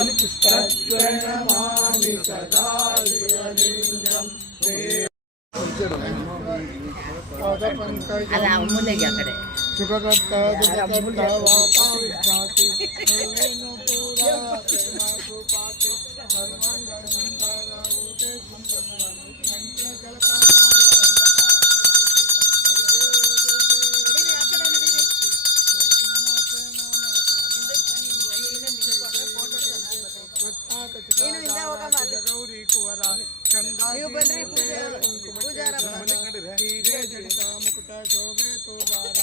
प्रणमामि सदा शिवलिङ्गं ಅಲ್ಲ ಮುನ್ನೆಗೆ ಆ ಕಡೆ ಸುಖಕರ್ತ ದುಃಖಕರ್ತ ವಾತಾವಿಷ್ಣಾತಿ ಸರ್ವೇನು ಪೂರಾ ಪ್ರೇಮ ಕೃಪಾತಿ ಸರ್ವಂಗ ಸುಂದರ ಊಟೆ ಸುಂದರ ಕಂಠೆ ಜಲಕಾಲ ಗೌರಿ ಕುವರ ಜಡಿತ ಮುಕುಟ ಶೋಭೆ ತೋಬಾರ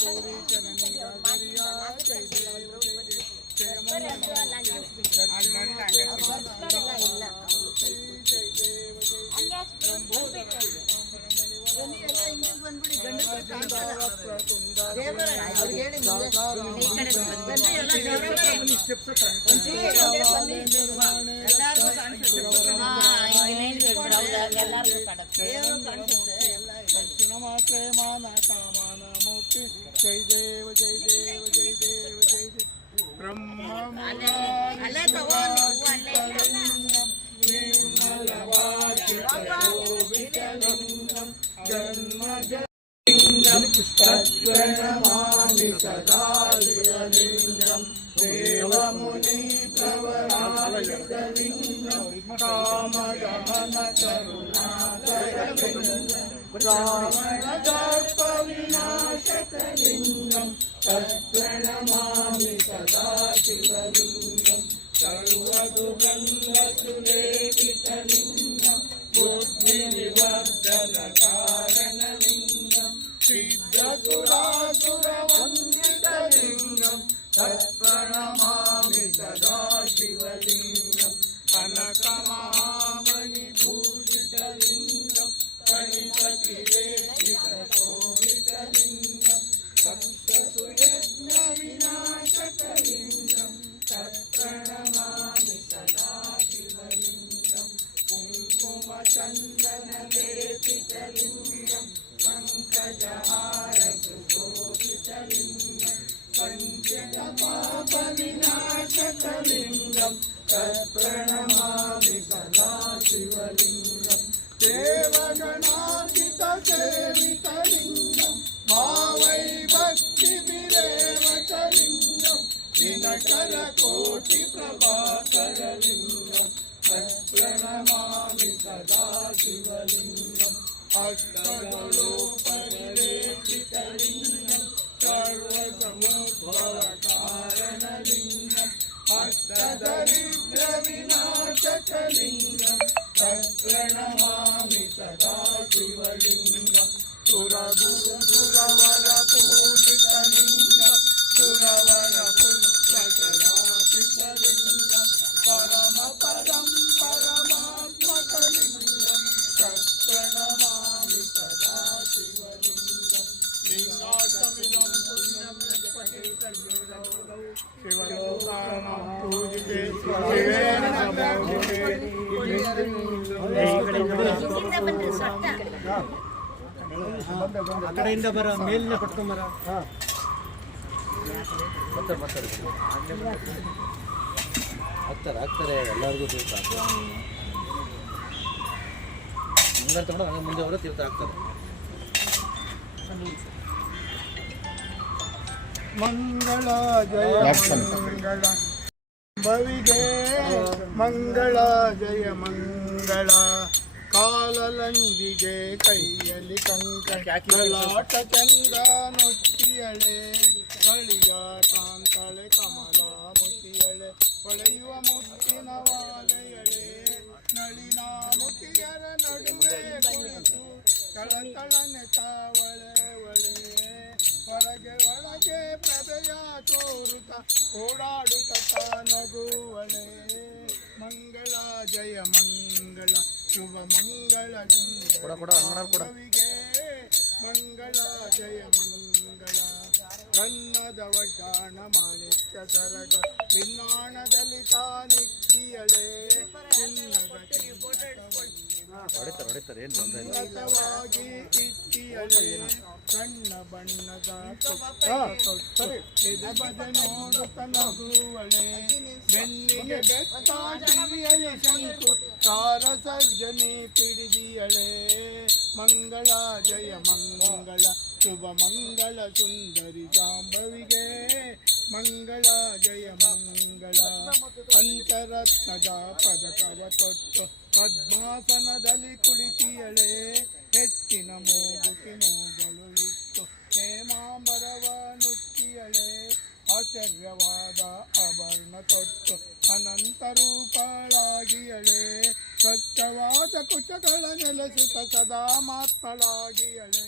ಪೂರಿ ಚರಣಿ ಗಾರಿಯ ಜೈ ದೇವ ಜಯ मात्रे माना कामान मुक्ति जय देव जय देव जय देव जय देव ब्रह्म प्रणमामि सदा शिवलिङ्गं देवमुनि प्रवरालिङ्गं कामदहन करुणाकरलिङ्गं रावणदर्पविनाशकलिङ्गं तत्प्रणमामि सदा शिवलिङ्गं सर्वदुर्गन्धसुलेपितलिङ्गं बुद्धिनिवर्धनकारणलिङ्गं सिद्धसुरासुरवन्दितलिङ्गं तत्प्रणमामि सदा शिवलिङ्गं कनकमहामणिभूषितलिङ्गं कणिपतिवेशितशोभितलिङ्गं सप्तसुयज्ञविनाशकलिङ्गं तत्प्रणमामि सदा शिवलिङ्गं कुङ्कुमचन्दनलेपितलिङ्गं पङ्कजहारसुशोभितलिङ्गं सञ्चयपापविनाशकलिङ्गं तत्प्रणमामि सदा शिवलिङ्गं देवगणार्चितसेवितलिङ्गं भावै भक्तिभिरेव च लिङ्गं दिनकरकोटिप्रभाकरलिङ्गं तत्प्रणमामि सदा शिवलिङ्गम् अष्टदलोपरिवेशितलिङ्गं सर्वसमुद्भवकारणलिङ्गम् अष्टदरिद्रविनाशकलिङ्गं तत्प्रणमामि सदा शिवलिङ्गं सुरगुरुसुरवरपूजितलिङ्गं सुरवरपुस्तकवासितलिङ्गं परमपदं परमात्मकलिङ्गं तत्प्रणमामि सदा शिवलिङ्गं लिङ्गासमिदं पुण्यं पठेतल्लिङ्गौ शिवलोकानां पूजिते शिवेन समोहिते ಆ ಕಡೆಯಿಂದ ಬರ ಮೇಲಿನ ಪಟ್ಕೊಂಬರ ಆಗ್ತಾರೆ ಎಲ್ಲರಿಗೂ ತೀರ್ಥ ಮುಂದೆ ತಗೊಂಡು ಹಂಗೆ ಮುಂದೆ ಅವರು ತೀರ್ಥ ಆಗ್ತಾರೆ. ಮಂಗಳ ಜಯ ಮಂಗಳ ಭವಿಗೆ ಮಂಗಳ ಜಯ ಮಂಗಳ ಕಾಲಲಂಜಿಗೆ ಕೈಯಲ್ಲಿ ಕಂಕಣಲಾಟ ಚಂದ ನೊಟ್ಟಿಯಳೆ ಬಳಿಯ ಕಾಂತಳೆ ಕಮಲ ಮುತಿಯಳೆ ಹೊಳೆಯುವ ಮುತ್ತಿನ ವಾಲೆಯಳೆ ನಳಿನ ಮುತಿಯರ ನಡುವೆ ಕುಳಿತು ತಳತಳನೆ ತಾವಳೆ ಒಳೆ ಹೊರಗೆ ಒಳಗೆ ಪ್ರಭೆಯ ತೋರುತ್ತ ಓಡಾಡುತ್ತ ತಾನಗುವಳೆ ಮಂಗಳ ಜಯ ಮಂಗಳ ಶುಭ ಮಂಗಳ ಗುಂಡವಿಗೆ ಮಂಗಳ ಜಯ ಮಂಗಳ ಕನ್ನದ ವಡ್ಡಾಣ ಮಾಣಿಕ್ಯ ಸರಗ ವಿನ್ನಾಣದಲ್ಲಿ ತಾನಿಕ್ಕಿಯಳೆ ಚಿನ್ನದ ಹೊಡಿತಾರೆ ಏನು ತೊಂದರೆ ಇಲ್ಲ. ಉನ್ನತವಾಗಿ ಇಟ್ಟಿಯಳೆ ಸಣ್ಣ ಬಣ್ಣದ ಬದೆ ನೋಡುತ್ತ ನಗುವಳೆ ಬೆನ್ನಿಗೆ ಬೆತ್ತಾಗಿಯಳೆ ಶಂಕು ತಾರ ಸಜ್ಜನಿ ಪಿಡಿದಿಯಳೆ ಮಂಗಳ ಜಯ ಮಂಗಳ ಶುಭ ಮಂಗಳ ಸುಂದರಿ ಜಾಂಬವಿಗೆ ಮಂಗಳ ಜಯ ಮಂಗಳ ಪಂಚರತ್ನದ ಪದಕವ ತೊಟ್ಟು ಪದ್ಮಾಸನದಲ್ಲಿ ಕುಳಿತಿಯಳೆ ಹೆಚ್ಚಿನ ಮೂಗುತಿ ಮೂಗಲು ಇತ್ತು ಹೇಮಾಂಬರವ ನುಟ್ಟಿಯಳೆ ಆಶ್ಚರ್ಯವಾದ ಆಭರಣ ತೊಟ್ಟು ಅನಂತ ರೂಪಳಾಗಿಯಳೆ ಸ್ವಚ್ಛವಾದ ಕುಚಗಳ ನೆಲೆಸುತ್ತ ಸದಾ ಮಾತ್ಮಳಾಗಿಯಳೆ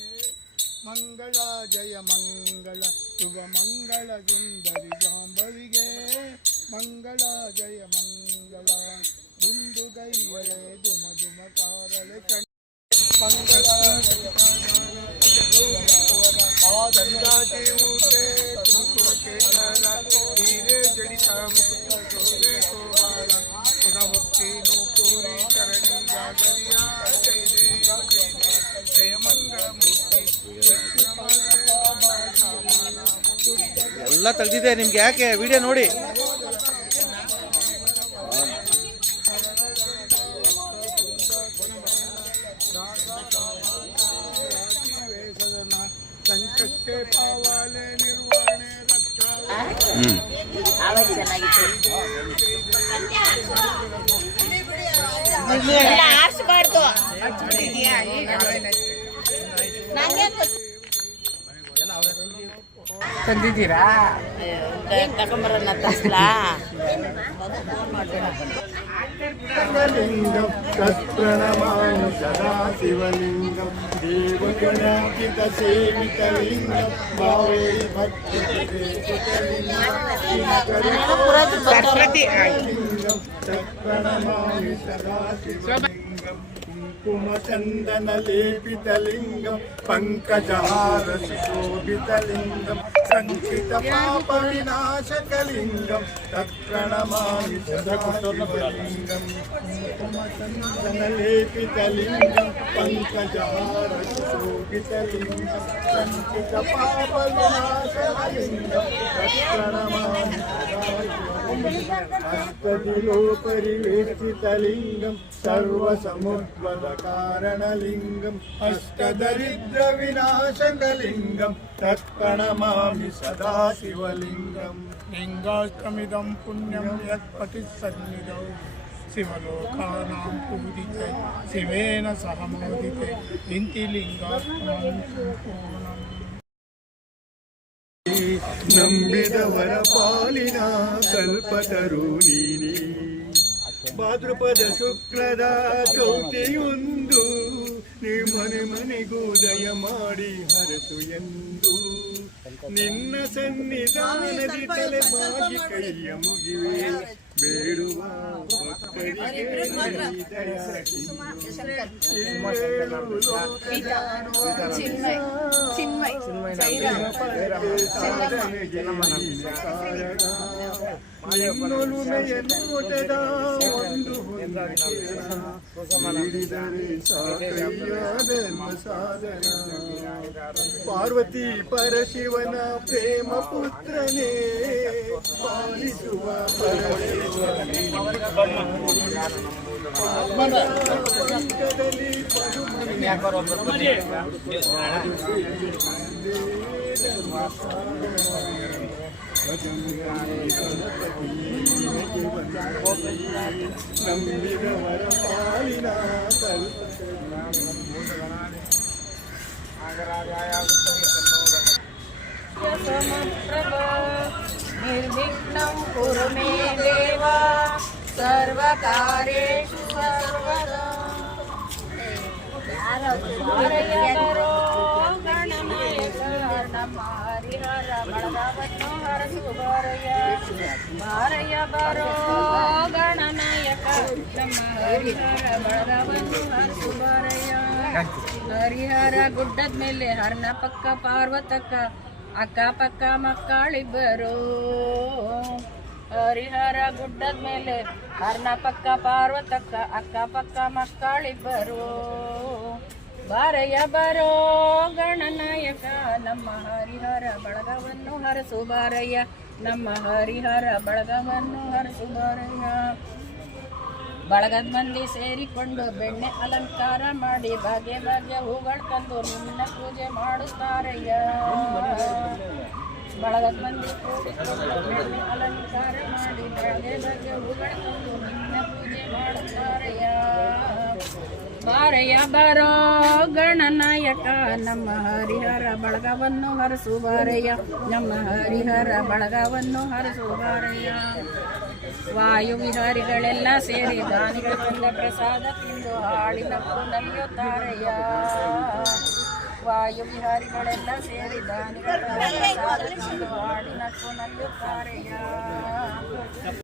ಮಂಗಳ ಜಯ ಮಂಗಳ ಶುಭ ಮಂಗಳ ಸುಂದರಿ ಜಾಂಬವಿಗೆ ಮಂಗಳ ಜಯ ಮಂಗಳ ದುಂದುಗೈಯಳೆ ದುಮ ದುಮ ತಾರಳೆ ಕಣ್ಣ ಮಂಗಳ ಆದಂದಾಟಿ ಊಟೆ ತುಮಕುಟೆ ಹೀರೆ ಜಡಿತ ಮುಕ್ತ ಜೋರೆ ಕೋವಾರ ಪುನಃ ಪೂರಿ ಚರಣಿ ಜಾಗರಿಯ ಜಯ ದೇವ ಜಯ ಮಂಗಳ ಮೂರ್ತಿ ಎಲ್ಲ ತೆಗ್ದಿದೆ ನಿಮ್ಗೆ, ಯಾಕೆ ವಿಡಿಯೋ ನೋಡಿ. ಸಂಕಷ್ಟೇ ಪಾವಾಲೆ ನಿರ್ವಹಣೆ ರಕ್ಷಾ ಆರಿಸಬಾರ್ದು. ತಂದಿದ್ದೀರಾ ತಗೊಂಬರೋಣ ತರಿಸ್ಲಾ? ಶಿವಲಿಂಗಂ ತತ್ಪ್ರಣಮಾಮಿ ಸದಾ ಶಿವಲಿಂಗಂ ದೇವಗಣಾಂಕಿತ ಸೇವಿತಲಿಂಗಂ ಭಾವೇ ಭಕ್ತಿ ಶಿವಲಿಂಗಂ ತತ್ಪ್ರಣಮಾಮಿ ಸದಾ ಶಿವಲಿಂಗಂ ಕುಂಕುಮಚಂದನ ಲೇಪಿತಲಿಂಗಂ ಪಂಕಜಹಾರ ಸುಶೋಭಿತಲಿಂಗಂ ಸಂಚಿತ ಪಾಪ ವಿನಾಶಕಲಿಂಗಂ ತತ್ಪ್ರಣಮಾಮಿ ಸದಾ ಶಿವಲಿಂಗಂ ಕುಂಕುಮಚಂದನ ಲೇಪಿತಲಿಂಗಂ ಪಂಕಜಹಾರ ಸುಶೋಭಿತಲಿಂಗಂ ಸಂಚಿತ ಪಾಪ ವಿನಾಶಕಲಿಂಗಂ ತತ್ಪ್ರಣಮಾಮಿ ಸದಾ ಶಿವಲಿಂಗಂ ಅಷ್ಟದಿಲೋಪರಿವೇಷ್ಟಿತಲಿಂಗಂ ಸರ್ವಸಮುದ್ವದ ಕಾರಣಲಿಂಗಂ ಅಷ್ಟದರಿದ್ರ ವಿನಾಶಕಲಿಂಗಂ ತತ್ಪ್ರಣಮಾಮಿ ಸದಾ ಶಿವಲಿಂಗಂ ಲಿಂಗಾಷ್ಟಮಿದಂ ಪುಣ್ಯಂ ಯತ್ಪತಿಸನ್ನಿಧೌ ಶಿವಲೋಕಾನಾಂ ಪೂಜಿತೆ ಶಿವೇನ ಸಹ ಮೋದಿತೆ ಇಂತಿ ಲಿಂಗಾಷ್ಟಮಂ ಸಂಪೂರ್ಣಂ. ನಂಬಿದವರ ಪಾಲಿನ ಕಲ್ಪತರು ನೀನೇ ಭಾದ್ರಪದ ಶುಕ್ಲದ ಚೌತಿಯೊಂದು ಮನೆ ಮನೆಗೂ ದಯ ಮಾಡಿ ಹರಸು ಎಂದು ನಿನ್ನ ಸನ್ನಿಧಾನದಿ ತಲೆ ಬಾಗಿ ಕೈಯ ಮುಗಿವೆ ಬೇಡುವ ಭಕ್ತರಿಗೆ ದಯ ಇನ್ನೊಲುಮೆಯ ನೋಟದ ಒಂದು ನೀಡಿದರೆ ಸಾಕಯ್ಯ ಧರ್ಮ ಸಾಧನ ಪಾರ್ವತಿ ಪರಶಿವನ ಪ್ರೇಮ ಪುತ್ರನೇ ಪಾಲಿಸುವ ಪಂಚದಲ್ಲಿ ನಂಬಿದವರ ಪಾಲಿನ ನಿರ್ವಿಘ್ನಂ ಕುರು ಮೇ ದೇವ ಸರ್ವಕಾರ್ಯೇಷು ಸರ್ವದಾ. ಹರಿಹರ ಬಳಗವನ್ನು ಹರಸು ಬಾರಯ್ಯ ಬರೋ ಗಣನಾಯಕ ನಮ್ಮ ಹರಿಹರ ಬಳಗವನ್ನು ಹರಸು ಬಾರಯ್ಯ. ಹರಿಹರ ಗುಡ್ಡದ ಮೇಲೆ ಹರನ ಪಕ್ಕ ಪಾರ್ವತಕ್ಕ ಅಕ್ಕ ಪಕ್ಕ ಮಕ್ಕಳಿಬ್ಬರು. ಹರಿಹರ ಗುಡ್ಡದ ಮೇಲೆ ಹರ್ನ ಪಕ್ಕ ಪಾರ್ವತಕ್ಕ ಅಕ್ಕ ಪಕ್ಕ ಮಕ್ಕಳಿಬ್ಬರು ಬಾರಯ್ಯ ಬರೋ ಗಣನಾಯಕ ನಮ್ಮ ಹರಿಹರ ಬಳಗವನ್ನು ಹರಸು ಬಾರಯ್ಯ ನಮ್ಮ ಹರಿಹರ ಬಳಗವನ್ನು ಹರಸು ಬಾರಯ್ಯ ಬಳಗದ ಮಂದಿ ಸೇರಿಕೊಂಡು ಬೆಣ್ಣೆ ಅಲಂಕಾರ ಮಾಡಿ ಬಗೆ ಬಗೆ ಹೂಗಳು ತಂದು ನಿನ್ನ ಪೂಜೆ ಮಾಡುತ್ತಾರಯ್ಯ ಬಳಗದ ಮಂದಿ ಕೂಡಿಕೊಂಡು ಬೆಣ್ಣೆ ಅಲಂಕಾರ ಮಾಡಿ ಬಗೆ ಬಗೆ ಹೂಗಳು ತಂದು ನಿನ್ನ ಪೂಜೆ ಮಾಡುತ್ತಾರಯ್ಯ ಬಾರಯ್ಯ ಬರೋ ಗಣನಾಯಕ ನಮ್ಮ ಹರಿಹರ ಬಳಗವನ್ನು ಹರಸು ಬಾರಯ್ಯ ನಮ್ಮ ಹರಿಹರ ಬಳಗವನ್ನು ಹರಸು ಬಾರಯ್ಯ ವಾಯು ವಿಹಾರಿಗಳೆಲ್ಲ ಸೇರಿ ದಾನಿಗಳ ತಂದ ಪ್ರಸಾದ ತಿಂದು ಹಾಡಿನಕ್ಕೂ ನಲಿಯುತ್ತಾರಯ್ಯ ವಾಯು ವಿಹಾರಿಗಳೆಲ್ಲ ಸೇರಿ ದಾನಿಗಳ ತಂದ ಪ್ರಸಾದ ತಿಂದು ಹಾಡಿನಕ್ಕೂ ನಲಿಯುತ್ತಾರಯ್ಯ